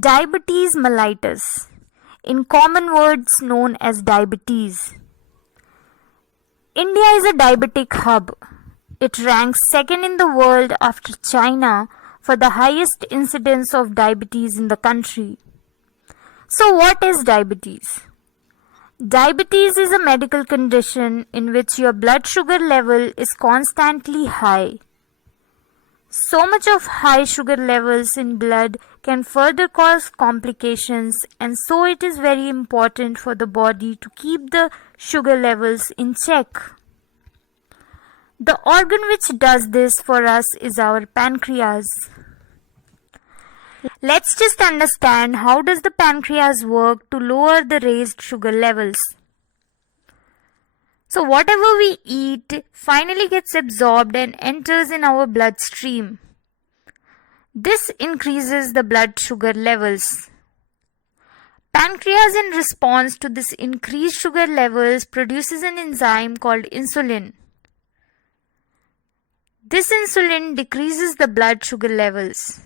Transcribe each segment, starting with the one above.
Diabetes mellitus, in common words known as diabetes. India is a diabetic hub. It ranks second in the world after China for the highest incidence of diabetes in the country. So what is diabetes? Diabetes is a medical condition in which your blood sugar level is constantly high. So much of high sugar levels in blood can further cause complications, and so it is very important for the body to keep the sugar levels in check. The organ which does this for us is our pancreas. Let's just understand how does the pancreas work to lower the raised sugar levels. So whatever we eat finally gets absorbed and enters in our bloodstream. This increases the blood sugar levels. Pancreas, in response to this increased sugar levels, produces an enzyme called insulin. This insulin decreases the blood sugar levels.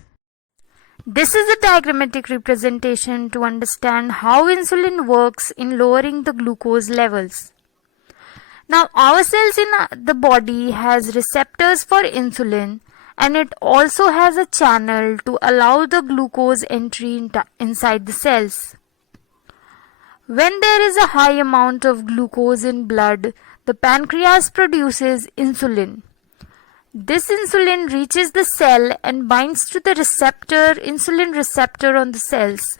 This is a diagrammatic representation to understand how insulin works in lowering the glucose levels. Now, our cells in the body has receptors for insulin, and it also has a channel to allow the glucose entry inside the cells. When there is a high amount of glucose in blood, the pancreas produces insulin. This insulin reaches the cell and binds to the insulin receptor on the cells.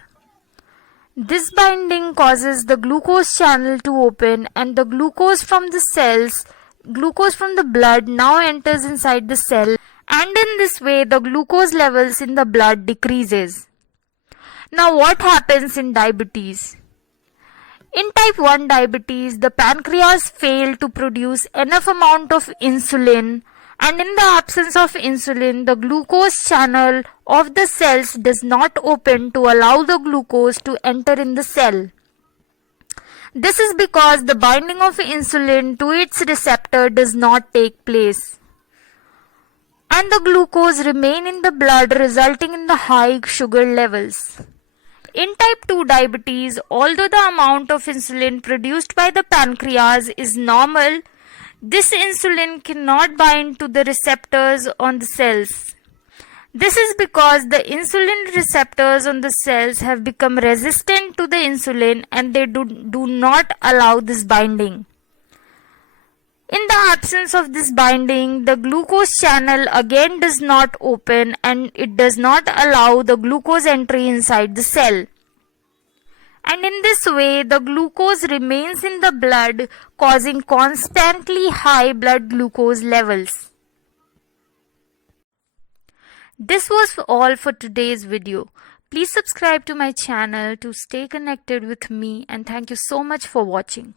This binding causes the glucose channel to open, and the glucose from the blood now enters inside the cell, and in this way the glucose levels in the blood decreases. Now what happens in diabetes? In type 1 diabetes, the pancreas fails to produce enough amount of insulin, and in the absence of insulin, the glucose channel of the cells does not open to allow the glucose to enter in the cell. This is because the binding of insulin to its receptor does not take place, and the glucose remain in the blood, resulting in the high sugar levels. In type 2 diabetes, although the amount of insulin produced by the pancreas is normal, this insulin cannot bind to the receptors on the cells. This is because the insulin receptors on the cells have become resistant to the insulin, and they do not allow this binding. In the absence of this binding, the glucose channel again does not open, and it does not allow the glucose entry inside the cell. And in this way, the glucose remains in the blood, causing constantly high blood glucose levels. This was all for today's video. Please subscribe to my channel to stay connected with me, and thank you so much for watching.